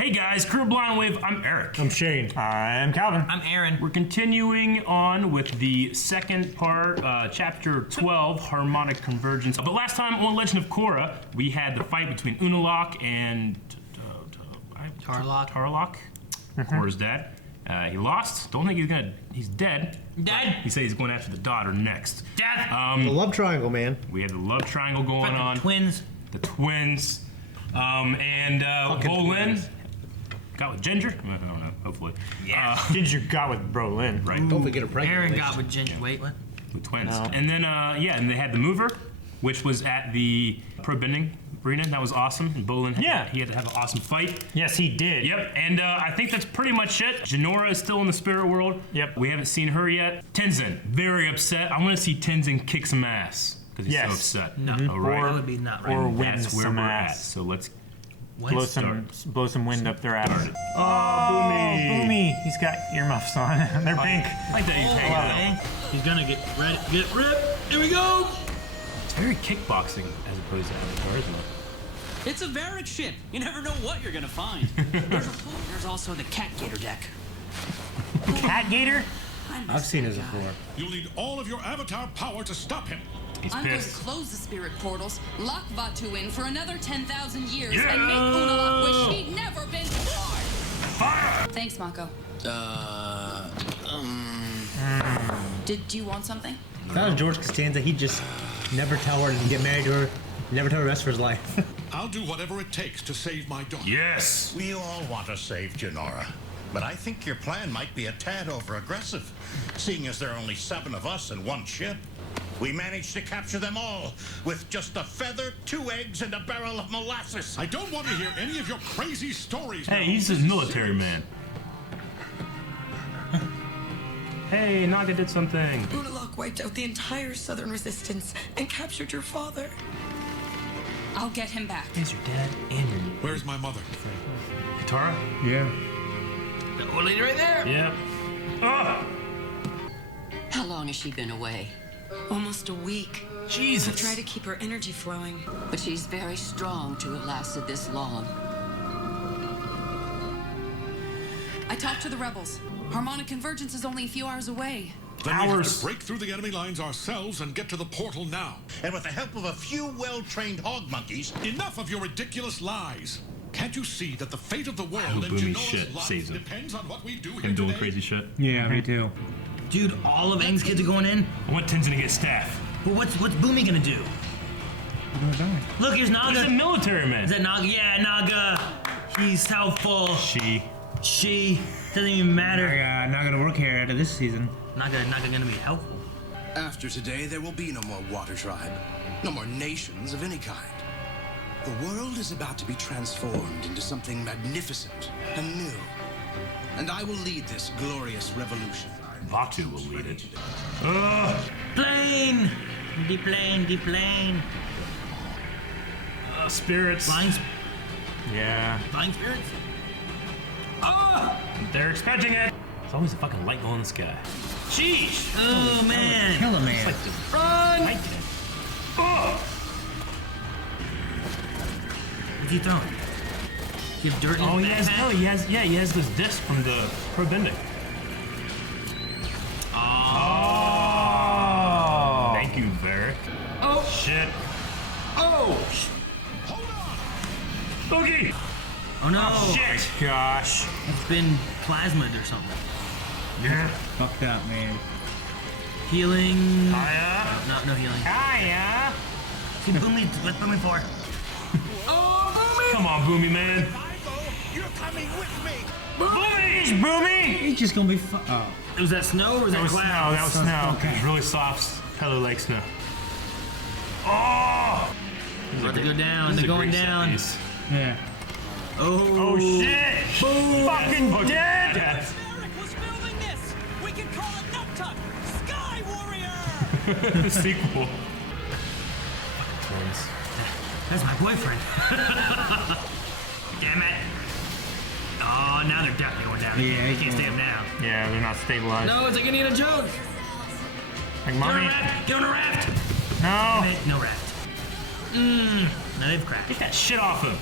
Hey guys, Crew Blind Wave, I'm Eric. I'm Shane. I'm Calvin. I'm Aaron. We're continuing on with the second part, chapter 12, Harmonic Convergence. But last time on Legend of Korra, we had the fight between Unalaq and Tarlok. Korra's dad. He lost. Don't think he's dead. Dead? He said he's going after the daughter next. Death. The love triangle, man. We had the love triangle going on. Twins. The twins. Bolin got with Ginger. I don't know. Hopefully. Yeah. Ginger got with Brolin. Right. Don't forget a pregnant. Aaron got with Ginger. Wait, what? With twins. No. And then, and they had the mover, which was at the pro bending arena. That was awesome. And Bolin, he had to have an awesome fight. Yes, he did. Yep. And I think that's pretty much it. Jinora is still in the spirit world. Yep. We haven't seen her yet. Tenzin, very upset. I want to see Tenzin kick some ass because he's so upset. No. All right. That would be not right. Or win That's where some we're ass. at. So let's Blow some wind up their ass. Oh, Boomy. He's got earmuffs on. They're pink. I like that he's hanging out. He's gonna get ready. Get ripped. Here we go. It's very kickboxing as opposed to Avatar, isn't it? It's a Varric ship. You never know what you're gonna find. There's also the Cat Gator deck. Cat Gator? I've seen his before. You'll need all of your avatar power to stop him. He's I'm going to pissed. close the spirit portals, lock Vatu in for another 10,000 years, Yeah! and make Unalaq wish he'd never been born! Fire! Thanks, Mako. Did you want something? If that was George Costanza, he'd just never tell her to get married to her, never tell her the rest of his life. I'll do whatever it takes to save my daughter. Yes! We all want to save Jinora, but I think your plan might be a tad over-aggressive, seeing as there are only 7 of us and 1 ship. We managed to capture them all with just a feather, 2 eggs, and a barrel of molasses. I don't want to hear any of your crazy stories now. Hey, he's a military man. Hey, Naga did something. Unalaq wiped out the entire southern resistance and captured your father. I'll get him back. Here's your dad and your Where's my mother? Katara? Yeah. The old lady right there. Yep. Oh! How long has she been away? Almost a week. Jesus. Try to keep her energy flowing. But she's very strong to have lasted this long. I talked to the rebels. Harmonic Convergence is only a few hours away. Then we have to break through the enemy lines ourselves and get to the portal now. And with the help of a few well-trained hog monkeys... Enough of your ridiculous lies. Can't you see that the fate of the world hope and Boomy's Jinora's shit life saves him. depends on what we do here Him doing today? crazy shit. Yeah, me too. Dude, all of Aang's kids are going in. I want Tenzin to get staff. But what's Boomy gonna do? Look, here's Naga. He's a military man. Is that Naga? Yeah, Naga. He's helpful. She doesn't even matter. Not gonna work here out of this season. Naga gonna be helpful. After today, there will be no more water tribe, no more nations of any kind. The world is about to be transformed into something magnificent and new. And I will lead this glorious revolution. Vatu will lead it. Plane! Deplane. Spirits. Flying spirits? They're expecting it. There's always a fucking light going in the sky. Sheesh! Oh, man. Kill a man. Run! Lightning. Oh! What's he throwing? You have dirt in his backpack? He has this disc from the pro bending. Oh. Thank you, Varric. Oh! Shit. Oh! Boogie! Oh, no. Shit! Gosh. It's been plasmid or something. Yeah. Fucked up, man. Healing. Hiya. No healing. Hiya. See, Boomy, what's Boomy for? Come on, Boomy, man. You're coming with me! Boomy! Boomy! He's just gonna be oh. Was that snow or was that Snow. cloud? That was snow. Okay. It was really soft, color like snow. Oh! About to go down. They're going down. Yeah. Oh shit! Boom. Fucking dead! Varric was filming this. We can call it Nut Tuck. Sky Warrior. The sequel. Twins. That's my boyfriend. Damn it. Oh, now they're definitely going down. Yeah, You can't stay up now. Yeah, they're not stabilized. No, it's like Indiana Jones. Like, Get on a mommy. raft. Get on a raft. No. No raft. Now they've cracked. Get that shit off him.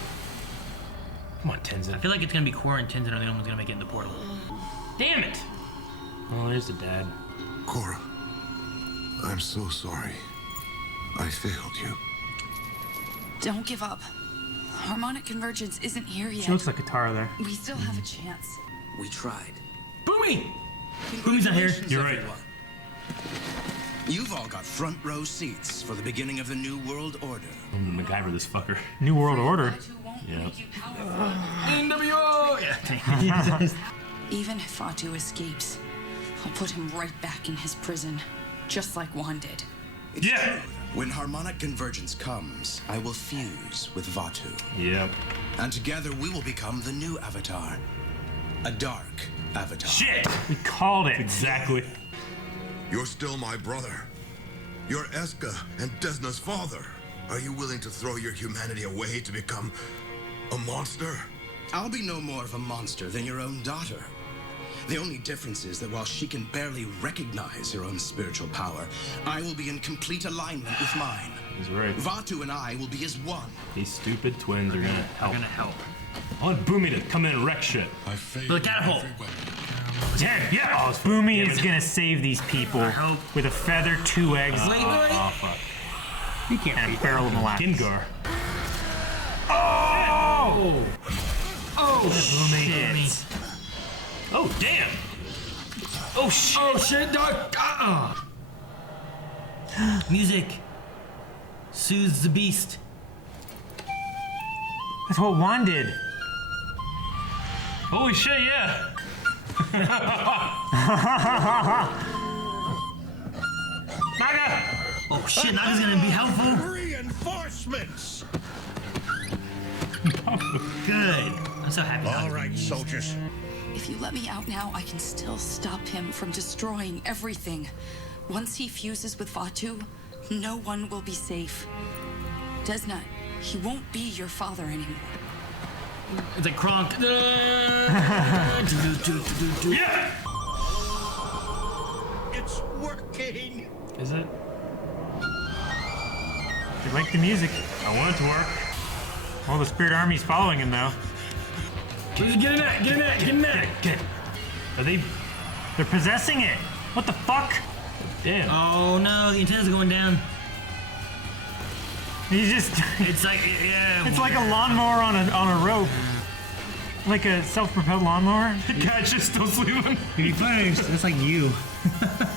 Come on, Tenzin. I feel like it's gonna be Korra and Tenzin are the only ones gonna make it in the portal. Damn it! Oh, there's the dad. Korra, I'm so sorry. I failed you. Don't give up. Harmonic Convergence isn't here yet. She looks like Katara there. We still have a chance. We tried. Boomy! Boomy's not here. Congratulations, You're right. everyone. You've all got front row seats for the beginning of the New World Order. I'm the MacGyver, this fucker. New World Order. Yeah. NWO! Yeah. Even if Fatu escapes, I'll put him right back in his prison, just like Juan did. Yeah! When Harmonic Convergence comes, I will fuse with Vatu. Yep. And together we will become the new Avatar. A dark Avatar. Shit! We called it. Exactly. You're still my brother. You're Eska and Desna's father. Are you willing to throw your humanity away to become a monster? I'll be no more of a monster than your own daughter. The only difference is that while she can barely recognize her own spiritual power, I will be in complete alignment with mine. He's right. Vatu and I will be as one. These stupid twins are gonna help. They're gonna help. I want Boomy to come in and wreck shit. I failed Look at every hole. weapon. Yeah! Oh, it's Boomy damn is it. gonna save these people I hope. with a feather, 2 eggs, Wait. Oh, fuck. and a barrel of molasses. Gengar. Oh! Oh, Shit. Oh, damn! Oh, shit! Oh shit, dog! Music soothes the beast. That's what Juan did. Holy shit, yeah! Naga! Oh shit, Naga's gonna be helpful. Reinforcements! Good. I'm so happy. All right, soldiers. If you let me out now, I can still stop him from destroying everything. Once he fuses with Vatu, no one will be safe. Desna, he won't be your father anymore. It's like Kronk. Yeah! It's working! Is it? They like the music. I want it to work. Well, the Spirit Army's following him now. Get in that! Get in that! Get in that! Get it. Are they? They're possessing it. What the fuck? Damn. Oh no, the antenna's going down. He's just. It's like, yeah. It's like a lawnmower on a rope. Like a self-propelled lawnmower. The guy's just still sleeping. It'd be funny if it's like you. It'd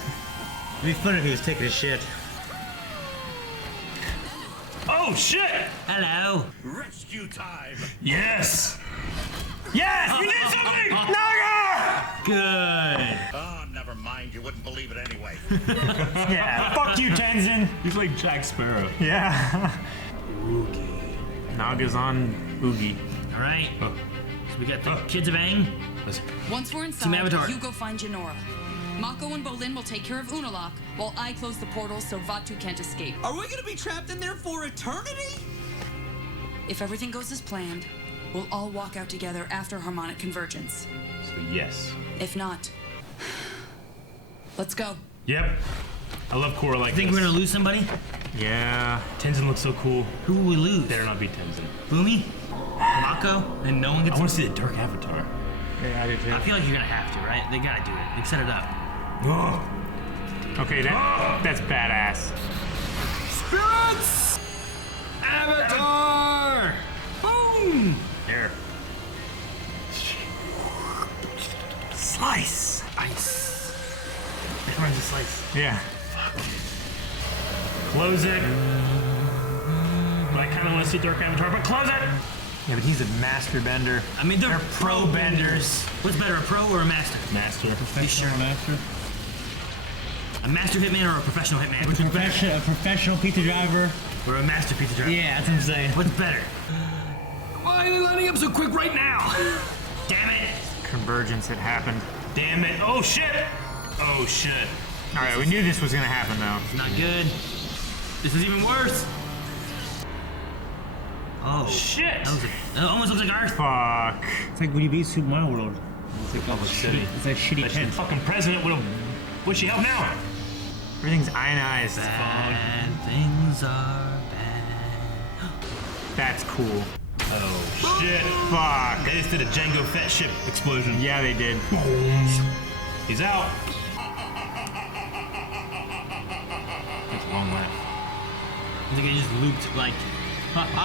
be funny if he was taking a shit. Oh, shit! Hello. Rescue time! Yes! Yes! We did something! Naga! Good. Oh, never mind. You wouldn't believe it anyway. Yeah. Fuck you, Tenzin. He's like Jack Sparrow. Yeah. Naga's on Oogie. All right. Oh. So we got the kids of Aang. Listen. Once we're Team inside, Avatar. you go find Jinora. Mako and Bolin will take care of Unalaq, while I close the portal so Vatu can't escape. Are we gonna be trapped in there for eternity? If everything goes as planned, we'll all walk out together after Harmonic Convergence. So, yes. If not, let's go. Yep. I love Korra like Think this. we're gonna lose somebody? Yeah. Tenzin looks so cool. Who will we lose? Better not be Tenzin. Boomy? Mako? And no one I gets. want to see the Dark Avatar. Yeah, I do too. I feel like you're gonna have to, right? They gotta do it. They set it up. Oh. Okay, that's badass. Spirits! Avatar! Boom! There. Slice. Ice. Everyone's a slice. Yeah. Close it. But I kind of want to see Dark Avatar, but close it! Yeah, but he's a master bender. I mean, they're pro benders. What's better, a pro or a master? Master. Be sure. A master hitman or a professional hitman? Which one's better? A professional pizza driver. Or a master pizza driver? Yeah, that's what I'm saying. What's better? Why are they lining up so quick right now? Damn it! Convergence had happened. Damn it. Oh, shit! Oh, shit. All right, we knew this was gonna happen though. It's not good. This is even worse. Oh Shit! That almost looks like Earth. Fuck. It's like when you beat Super Mario World. It's like Public City. It's like shitty That tent. fucking president would she help now? Everything's ionized. Bad things are bad. That's cool. Oh shit! Fuck. They just did a Django Fett ship explosion. Yeah, they did. He's out. That's a long laugh. I think it just looped like. It's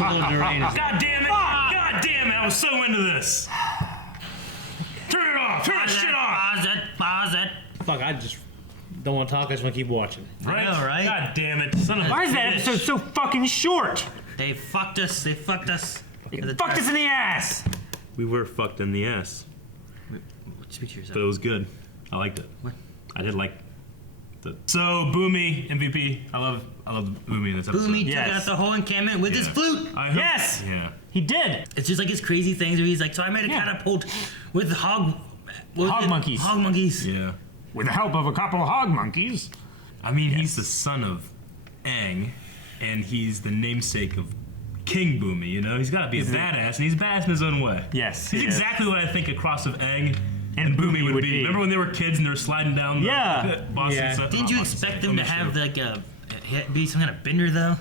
a little deranged. God damn it! God damn it! I was so into this. Turn it off! Turn that shit off! Pause it. Fuck, I just don't want to talk. I just want to keep watching. Right? I know, right? God damn it! Son of a Why is that bitch. episode so fucking short? They fucked us. They fucked us. Fucked us in the ass. We were fucked in the ass, Speak to yourself. but it was good. I liked it. What? I did like the. So Boomy MVP. I love Boomy in this episode. Boomy Yes. took out the whole encampment with his flute. I hope- Yes. Yeah. He did. It's just like his crazy things where he's like, so I made a catapult with hog monkeys. Hog monkeys. Yeah. With the help of a couple of hog monkeys. I mean, he's the son of Aang, and he's the namesake of King Boomy. You know, he's got to be a badass, and he's badass in his own way. Yes. He's he is. exactly what I think a cross of Aang and Boomy would be. Remember when they were kids and they were sliding down the Boston? Yeah. Didn't you expect them to have like be some kind of bender though?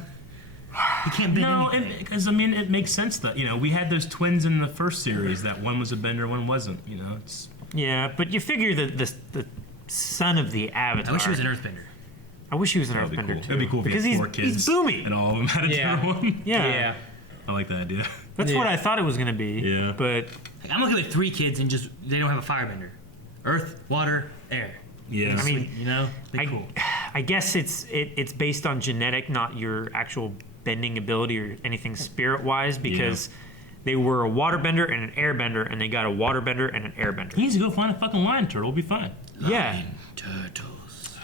He can't bend No, anything. because I mean, it makes sense that we had those twins in the first series. That one was a bender, one wasn't. You know, it's Yeah, but you figure that the son of the Avatar. I wish he was an earthbender. I wish he was an that'd be earthbender cool. too. That'd be cool if because he he's had 4 kids. he's Boomy. And all of them had a Yeah. different one. Yeah. I like that idea. That's what I thought it was gonna be. Yeah. But Like, I'm okay with 3 kids and just they don't have a firebender. Earth, water, air. Yeah. I mean, You know, they I, cool. I guess it's based on genetic, not your actual bending ability or anything spirit wise, because they were a waterbender and an airbender, and they got a waterbender and an airbender. he needs to go find a fucking lion turtle. We'll be fine. Yeah. Turtles.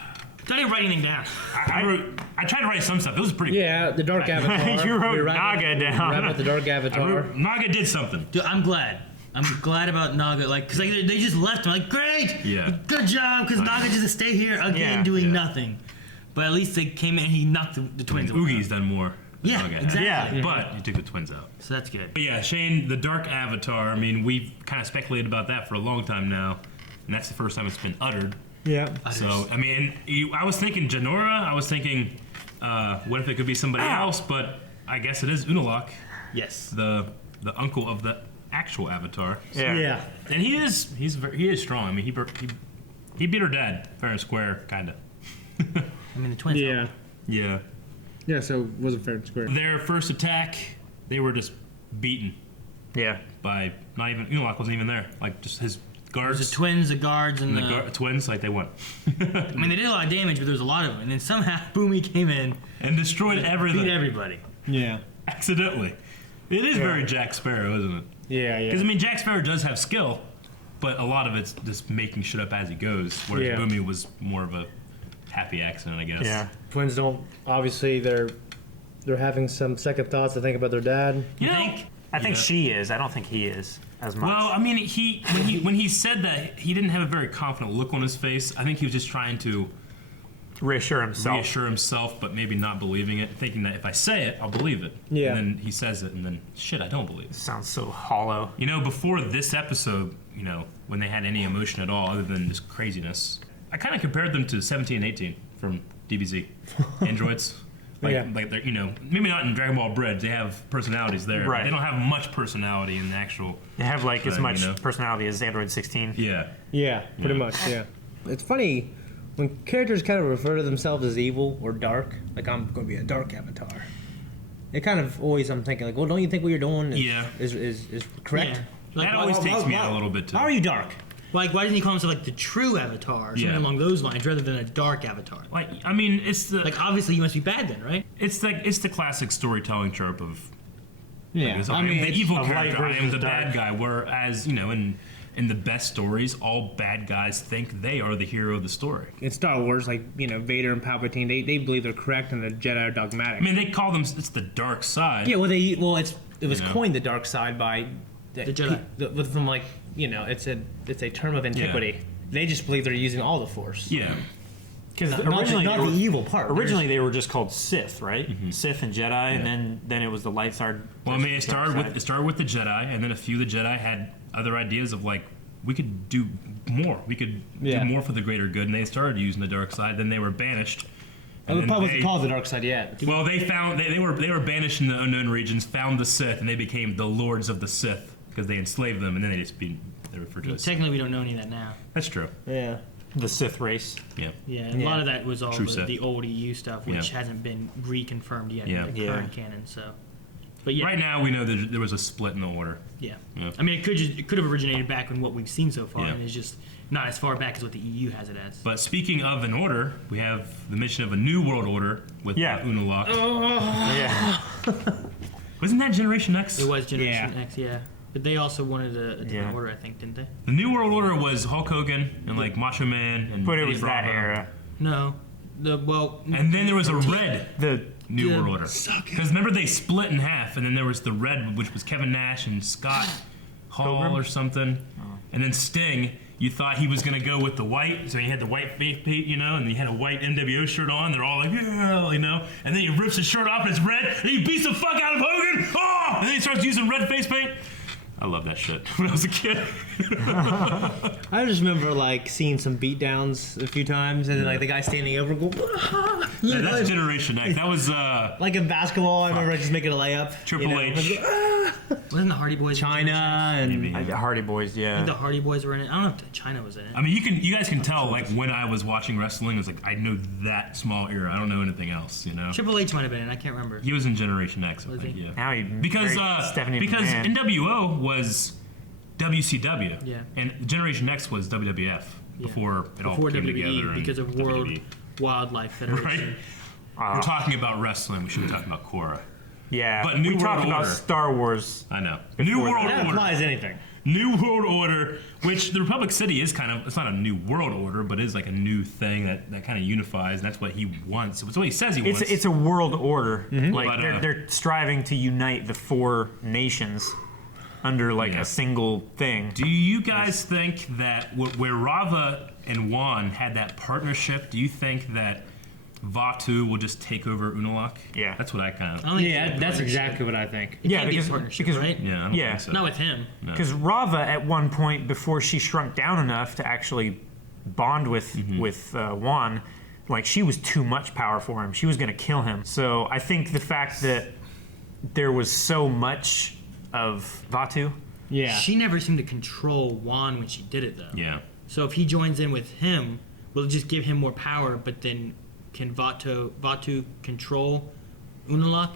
I didn't write anything down. I tried to write some stuff. It was pretty. Yeah, the Dark Avatar. You wrote We wrap up- Naga down. Wrap up the Dark Avatar. Naga did something. Dude, I'm glad. I'm glad about Naga, like, cause like they just left. I'm like, great, Yeah. good job, cause Naga just stay here again Yeah. doing nothing. But at least they came in and he knocked the twins. away. Oogie's done more. than Yeah, Naga has. exactly. Yeah. But you took the twins out. So that's good. But yeah, Shane, the Dark Avatar. I mean, we've kind of speculated about that for a long time now, and that's the first time it's been uttered. Yeah. So I mean, I was thinking Jinora. I was thinking, what if it could be somebody else? But I guess it is Unalaq, Yes. the uncle of the actual Avatar. Yeah. And he is strong. I mean, he beat her dad fair and square, kind of. I mean the twins. Yeah. Yeah. Yeah, so it wasn't fair and square. Their first attack, they were just beaten Yeah. by not even Unalaq wasn't even there. Like just his guards. The twins, the guards, and the. Twins, like they won. I mean, they did a lot of damage, but there was a lot of them. And then somehow Boomy came in, And destroyed everything. beat everybody. Yeah. Accidentally. It is very Jack Sparrow, isn't it? Yeah, Because I mean, Jack Sparrow does have skill, but a lot of it's just making shit up as he goes. Whereas Yeah. Boomy was more of a happy accident, I guess. Yeah. Twins don't, obviously, they're having some second thoughts to think about their dad. You know, think? I think Yeah. she is. I don't think he is as much. well, I mean, when he said that, he didn't have a very confident look on his face. I think he was just trying to reassure himself. reassure himself, but maybe not believing it, thinking that if I say it, I'll believe it. Yeah. And then he says it, and then shit, I don't believe it. Sounds so hollow. You know, before this episode, when they had any emotion at all other than this craziness, I kind of compared them to 17 and 18 from DBZ. Androids. Like they're, maybe not in Dragon Ball Bridge, they have personalities there. Right. They don't have much personality in the actual. They have like as thing, much personality as Android 16. Yeah. Yeah, pretty much, yeah. It's funny, when characters kind of refer to themselves as evil or dark, like I'm going to be a dark avatar, it kind of always, I'm thinking, like, well, don't you think what you're doing is correct? Yeah. That always takes me out a little bit too. How are you dark? Like, why doesn't he call himself like the true avatar or something Yeah. along those lines rather than a dark avatar? Like, I mean, it's the Like, obviously, you must be bad then, right? it's the classic storytelling trope of Yeah, I am the evil of light character, I am versus the bad dark. guy. Whereas in the best stories, all bad guys think they are the hero of the story. in Star Wars, like, Vader and Palpatine, they believe they're correct and the Jedi are dogmatic. I mean, they call them it's the dark side. Yeah, well, it was Yeah. coined the dark side by The Jedi. With them, like, it's a term of antiquity. They just believe they're using all the Force. Yeah. Because Not the evil part. Originally, they were just called Sith, right? Sith and Jedi, and then it was the light side. Well, I mean, it dark started side. with the Jedi, and then a few of the Jedi had other ideas of like we could do more. We could Yeah. do more for the greater good, and they started using the dark side. Then they were banished, The Republic wasn't called the dark side yet. Well, they were banished in the unknown regions, found the Sith, and they became the Lords of the Sith because they enslaved them, and then they referred to as. Technically, we don't know any of that now. That's true. Yeah. The Sith race. Yeah. Yeah, a lot of that was all the old EU stuff, which hasn't been reconfirmed yet in the current canon. So, but yeah, right now we know that there was a split in the order. Yeah. I mean, it could have originated back in what we've seen so far, and it's just not as far back as what the EU has it as. But speaking of an order, we have the mission of a new world order with Unalaq. Yeah. Wasn't that Generation X? It was Generation X, yeah. But they also wanted a different order, I think, didn't they? The New World Order was Hulk Hogan and like Macho Man and but it was Bravo. that era. No. And then there was a red New World Order. Because remember they split in half, and then there was the red, which was Kevin Nash and Scott Hall or something. And then Sting, you thought he was going to go with the white, so he had the white faith paint, and he had a white NWO shirt on. They're all like, yeah, and then he rips his shirt off and it's red, and he beats the fuck out of Hogan. Oh! And then he starts using red face paint. I love that shit when I was a kid. I just remember seeing some beatdowns a few times, and then the guy standing over go. Yeah, that's Generation X. That was like in basketball. I remember just making a layup. Triple H. Wasn't the Hardy Boys? China and Hardy Boys. Yeah. I think the Hardy Boys were in it. I don't know if China was in it. I mean, you guys can tell when I was watching wrestling, it was I know that small era. I don't know anything else. Triple H might have been in. I can't remember. He was in Generation X. I think. Yeah. Now because NWO was WCW. Yeah. And Generation X was WWF before it all came together. Because of World Wildlife Federation. Right. We're talking about wrestling. We should be talking about Korra. Yeah. But New we World talked about Order. Star Wars. I know. New World Order. That implies anything. New World Order, which the Republic City is it's not a new world order, but is a new thing that kind of unifies, and that's what he wants. It's what he says he wants. It's a world order. Mm-hmm. But, they're striving to unite the 4 nations under a single thing. Do you guys think that where Raava and Juan had that partnership, do you think that Vaatu will just take over Unalaq? Yeah. That's what I kind of... Yeah, that's exactly what I think. It can't be a partnership, right? Yeah, I don't think so. Not with him. Because Raava, at one point, before she shrunk down enough to actually bond with Juan, she was too much power for him. She was going to kill him. So I think the fact that there was so much of Vaatu... Yeah. She never seemed to control Juan when she did it, though. Yeah. So if he joins in with him, will it just give him more power, but then... Can Vaatu control Unalaq?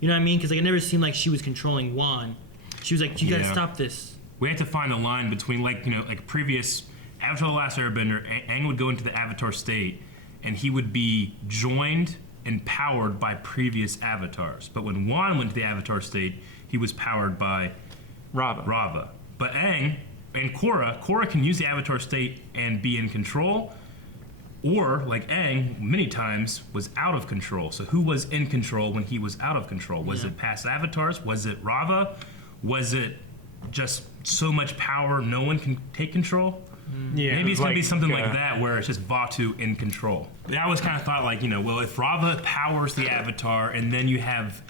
You know what I mean? Because it never seemed like she was controlling Juan. She was like, "You gotta stop this." We had to find a line between previous Avatar: The Last Airbender. Aang would go into the Avatar state, and he would be joined and powered by previous avatars. But when Juan went to the Avatar state, he was powered by Raava. But Aang and Korra can use the Avatar state and be in control. Or, like Aang, many times, was out of control. So who was in control when he was out of control? Was it past avatars? Was it Raava? Was it just so much power no one can take control? Yeah, Maybe it's going to be something like that where it's just Vaatu in control. I always kind of thought well, if Raava powers the avatar and then you have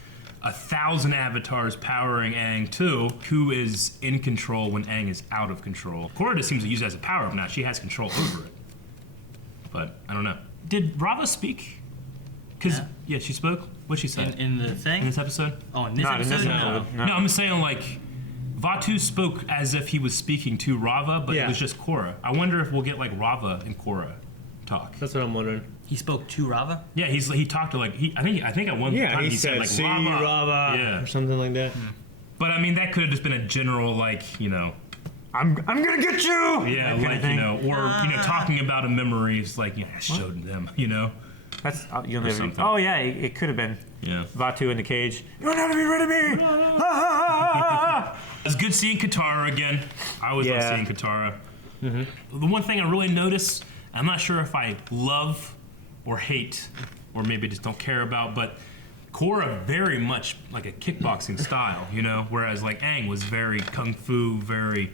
1,000 avatars powering Aang too, who is in control when Aang is out of control? Korra just seems to use it as a power up now. She has control over it. But I don't know. Did Raava speak? Because she spoke. What she said in the thing in this episode. Oh, in this episode, no, I'm saying Vaatu spoke as if he was speaking to Raava, but it was just Korra. I wonder if we'll get Raava and Korra talk. That's what I'm wondering. He spoke to Raava. Yeah, he talked to I think at one time he said "See Raava," or something like that. But I mean, that could have just been a general I'm gonna get you. Yeah, or talking about a memory is I showed them, That's you'll or never. something. Oh yeah, it could have been. Yeah. Vaatu in the cage. You'll never be rid of me. It's good seeing Katara again. I always love seeing Katara. Mm-hmm. The one thing I really notice, I'm not sure if I love or hate, or maybe just don't care about, but Korra very much like a kickboxing style, whereas Aang was very kung fu, very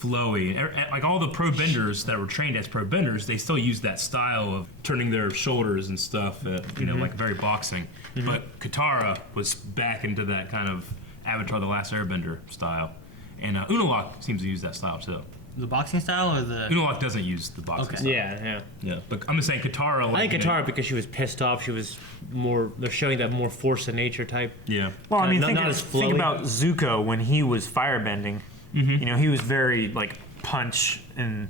flowy. All the pro benders that were trained as pro benders, they still use that style of turning their shoulders and stuff, very boxing. Mm-hmm. But Katara was back into that kind of Avatar: The Last Airbender style, and Unalaq seems to use that style too. the boxing style or the? Unalaq doesn't use the boxing style. Yeah. But I'm just saying Katara. I think Katara because she was pissed off. She was more. They're showing that more force of nature type. Yeah. Well, I mean, not as think flowy. about Zuko when he was firebending. You know, he was very like punch and.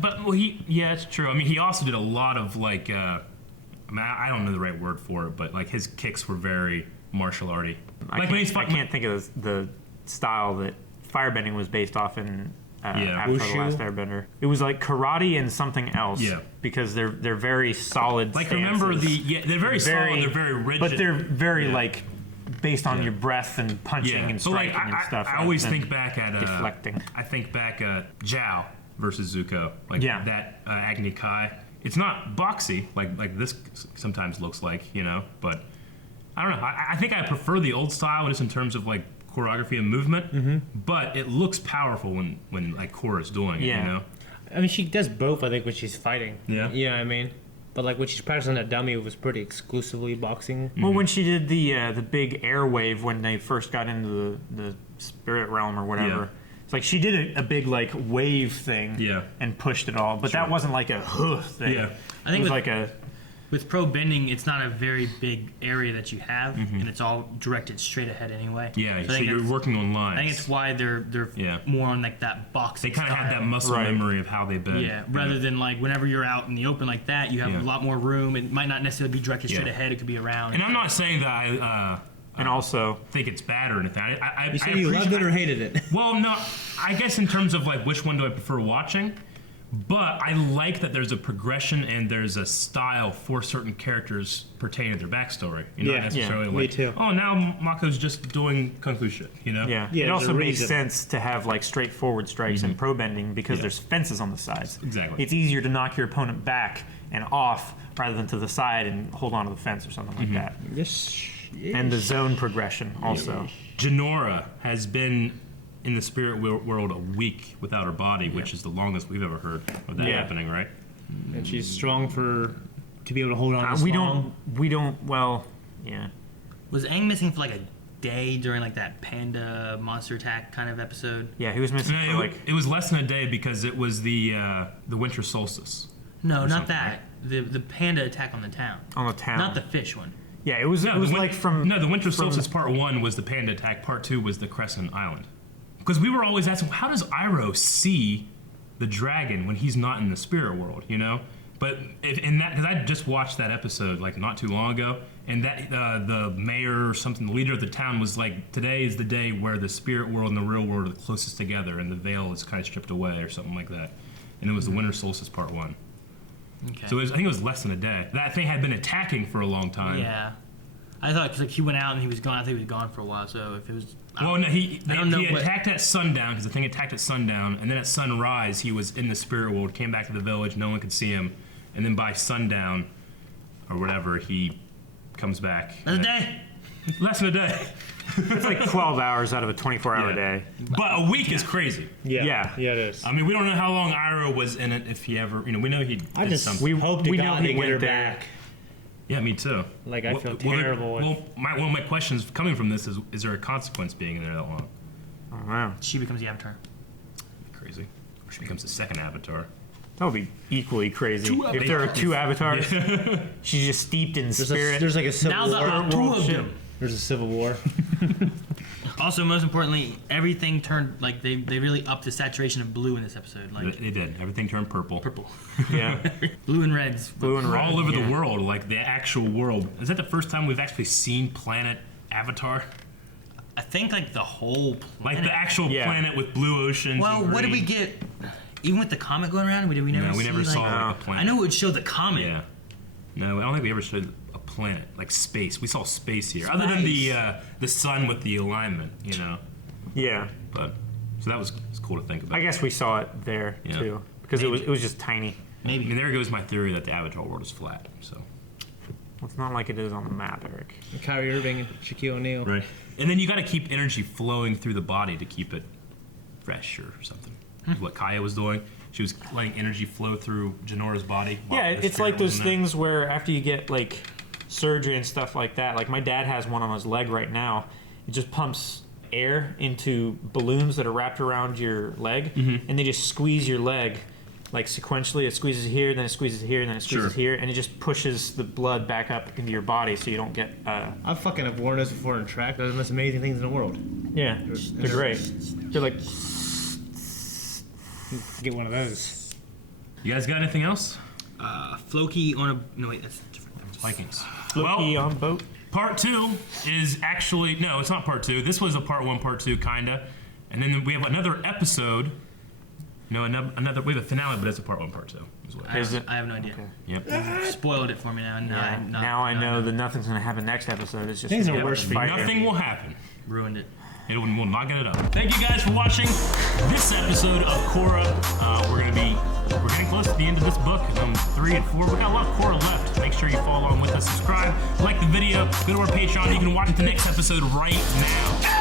But it's true. I mean, he also did a lot of like. I mean, I don't know the right word for it, but like his kicks were very martial arty. I can't think of the style that firebending was based off in Avatar: The Last Airbender. It was like karate and something else. Yeah. Because they're very solid. Like stances. remember they're very solid. They're very rigid. But they're very like based on your breath and punching and striking like, and stuff. I always think back at deflecting. I think back at Zhao versus Zuko. Like that Agni Kai. It's not boxy like this sometimes looks like, you know, but I don't know. I think I prefer the old style just in terms of like choreography and movement, but it looks powerful when like Korra's doing it, you know? I mean, she does both, I think, when she's fighting. Yeah. You know what I mean? But like when she's practicing that dummy, it was pretty exclusively boxing. Well, when she did the big air wave when they first got into the spirit realm or whatever, it's like she did a big like wave thing and pushed it all, but that wasn't like a thing. I think it was like a. With pro bending, it's not a very big area that you have, and it's all directed straight ahead anyway. Yeah, so you're working on lines. I think it's why they're more on like that boxing. They kind of have that muscle memory of how they bend. Yeah, rather than like whenever you're out in the open like that, you have a lot more room. It might not necessarily be directed straight ahead. It could be around. And I'm not saying that I and also think it's bad or anything. You say you loved it or hated it? Well, no. I guess in terms of like which one do I prefer watching. But I like that there's a progression and there's a style for certain characters pertaining to their backstory. You know, not necessarily like, me too. oh, now Mako's just doing kung fu shit, you know? Yeah, it also makes sense to have like straightforward strikes and pro bending because there's fences on the sides. Exactly. It's easier to knock your opponent back and off rather than to the side and hold on to the fence or something like that. Yes. And the zone progression also. Jinora has been in the spirit world a week without her body, which is the longest we've ever heard of that happening, right? And she's strong to be able to hold on. We don't. Well, yeah. Was Aang missing for like a day during like that panda monster attack kind of episode? Yeah, he was missing for like. It was less than a day because it was the winter solstice. No, not that. Right? The panda attack on the town. On the town. Not the fish one. Yeah, it was. Like from. No, the winter solstice part 1 was the panda attack. Part 2 was the Crescent Island. Because we were always asking, how does Iroh see the dragon when he's not in the spirit world, you know? But because I just watched that episode like not too long ago, and that the mayor or something, the leader of the town was like, today is the day where the spirit world and the real world are the closest together, and the veil is kind of stripped away or something like that. And it was the winter solstice part 1. Okay. So I think it was less than a day. That thing had been attacking for a long time. Yeah. I thought because like he went out and he was gone. I think he was gone for a while. So if it was, he attacked at sundown because the thing attacked at sundown, and then at sunrise he was in the spirit world, came back to the village, no one could see him, and then by sundown or whatever he comes back. That's a day. Less than a day. It's like 12 hours out of a 24-hour day. But a week is crazy. Yeah, it is. I mean, we don't know how long Iroh was in it. If he ever, we know he did something. We hope to God he get her there. back. Yeah, me too. Like, I feel terrible. One of my questions coming from this is there a consequence being in there that long? I don't know. She becomes the Avatar. Crazy. Or she becomes the second Avatar. That would be equally crazy if there are 2 avatars. She's just steeped in spirit. There's like a civil war. Now there are 2 of them. There's a civil war. Also, most importantly, everything turned like they really upped the saturation of blue in this episode. Like they did. Everything turned purple. Yeah. Blue and reds. Blue and red. All over the world, like the actual world. Is that the first time we've actually seen planet Avatar? I think like the whole planet. Like the actual planet with blue oceans. Well, and what did we green. get? Even with the comet going around, we never saw like a planet. I know it would show the comet. Yeah. No, I don't think we ever showed a planet like space. We saw space here, other than the sun with the alignment, you know. Yeah. But so that was cool to think about. I guess we saw it there too because it was just tiny. Maybe. I mean, there goes my theory that the Avatar world is flat. So. Well, it's not like it is on the map, Eric. Kyrie Irving and Shaquille O'Neal. Right. And then you got to keep energy flowing through the body to keep it fresh or something. What Kaya was doing. She was letting energy flow through Jinora's body. Yeah, it's like those things where after you get like surgery and stuff like that. Like my dad has one on his leg right now. It just pumps air into balloons that are wrapped around your leg, and they just squeeze your leg. Like sequentially, it squeezes here, then it squeezes here, then it squeezes here, and it just pushes the blood back up into your body, so you don't get. I fucking have worn this before in track. They're the most amazing things in the world. Yeah, they're great. They're like. Get one of those. You guys got anything else? Floki on a... No, wait, that's different. Vikings. Floki on boat. Part 2 is actually... No, it's not part 2. This was a part 1, part 2, kinda. And then we have another episode. No, another... We have a finale, but it's a part 1, part 2. Is what Is it? I have no idea. Okay. Yep. You spoiled it for me now. Now I know that nothing's going to happen next episode. It's just... Things are worse for you. Nothing will happen. Ruined it. We'll not get it up. Thank you guys for watching this episode of Korra. We're getting close to the end of this book. 3 and 4. We got a lot of Korra left. Make sure you follow along with us. Subscribe, like the video, go to our Patreon. You can watch the next episode right now.